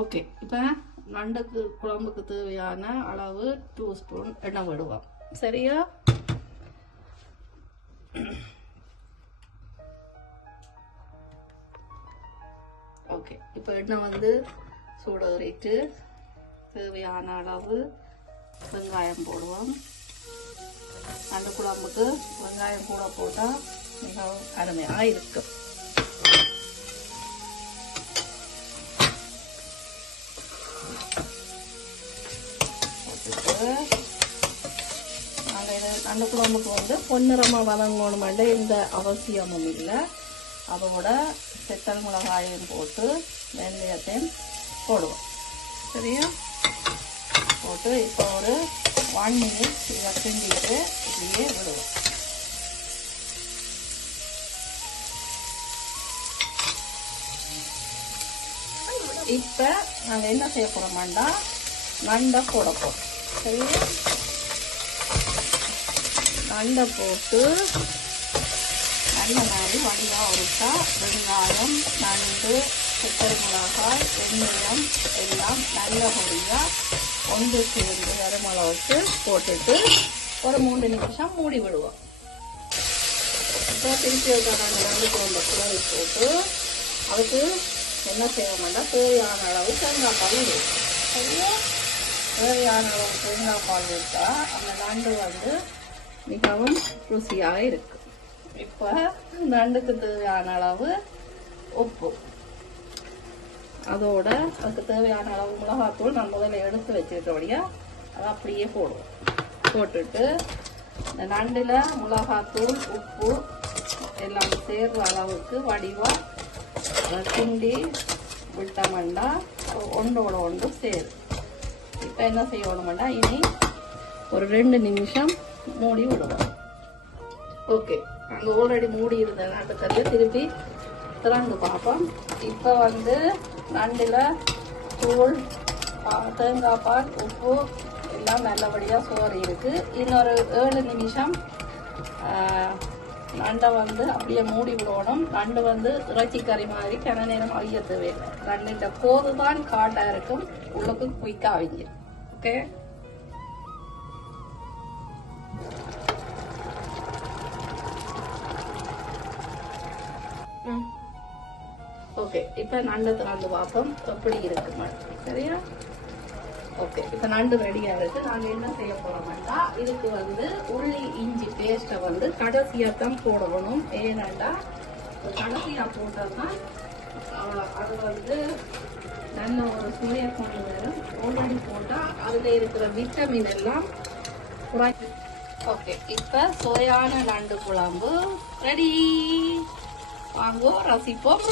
Okay, இப்போ நண்டுக்கு குழம்புக்கு தேவையான அளவு 2 ஸ்பூன் எண்ணெய் விடுவோம். சரியா? ஓகே, இப்போ எண்ணெய் வந்து சூடேறிட்டு தேவையான அளவு வெங்காயம் போடுவோம். நண்டு குழம்புக்கு வெங்காயம் கூட போட்டால் மிகவும் அருமையாக இருக்கும். நண்டு குழம்புக்கு வந்து பொன்னிறமாக வதங்கணுமெண்டு எந்த அவசியமும் இல்லை. அதோட செத்தல் மிளகாயும் போட்டு வெந்தயத்தையும் போடுவோம். சரியா? போட்டு இப்போ ஒரு 1 மினிட் இதை கிண்டிட்டு இப்படியே விடுவோம். இப்போ நாங்கள் என்ன செய்ய போகிறோம்னா நண்டை போட போகிறோம். சரியா? நண்டை போட்டு நல்ல மாதிரி வடிவாக ஒருக்கா வெங்காயம், நண்டு, செத்தல் மிளகாய், வெந்தயம் எல்லாம் நல்ல பொடியாக ஒன்று சேர்ந்து வருமளவுக்கு போட்டுட்டு ஒரு 3 நிமிஷம் மூடி விடுவோம். இப்போ திருப்பி நாங்கள் நண்டு குழம்பு கிளறி போட்டு அதுக்கு என்ன செய்யணும்னா தேவையான அளவு தேங்காய் பால் விடுவோம். சரியா? தேவையான அளவு தேங்காய் பால் விட்டால் அந்த நண்டு வந்து மிகவும் ருசியாக இருக்கும். இப்போ நண்டுக்கு தேவையான அளவு உப்பு, அதோட அதுக்கு தேவையான அளவு மிளகாத்தூள் நான் முதல்ல எடுத்து வச்சுக்கிட்டபடியா அதை அப்படியே போடுவோம். போட்டுட்டு இந்த நண்டில் மிளகாத்தூள் உப்பு எல்லாம் சேர்ற அளவுக்கு வடிவாக கிண்டி விட்டோம்னா ஒன்றோட ஒன்று சேரும். இப்போ என்ன செய்யணும்னா இனி ஒரு 2 நிமிஷம் மூடி விடுவோம். ஓகே, அங்கே ஆல்ரெடி மூடி இருந்த நண்டு திருப்பி திறந்து பார்ப்போம். இப்போ வந்து நண்டில் தூள், தேங்காய் பால், உப்பு எல்லாம் நல்லபடியாக சோறு இருக்குது. இன்னொரு 7 நிமிஷம் நண்டை வந்து அப்படியே மூடி விடணும். நண்டு வந்து இறைச்சி கறி மாதிரி கன நேரம் அவிய தேவையில்லை. நண்டுன்ற போது தான் காட்டாக இருக்கும், உள்ளுக்கு குயிக்காக அவிஞ்சிடும். Okay, okay. இப்போ நண்டு திறந்து பார்ப்போம் எப்படி இருக்குமா. சரியா? ஓகே, இப்போ நண்டு ரெடியாக இருக்கு. நாங்கள் என்ன செய்ய போறோம்னா இதுக்கு வந்து உள்ளி இஞ்சி பேஸ்ட்டை வந்து கடைசியாக தான் போடணும். ஏன்னாண்டா கடைசியாக போட்டோம்னா அது வந்து நல்ல ஒரு சுவையை கொண்டு வரும். ஆல்ரெடி போட்டால் அதில் இருக்கிற விட்டமின் எல்லாம் குறைக்கும். ஓகே, இப்போ சுவையான நண்டு குழம்பு ரெடி. வாங்கோ, ரசிப்போம்.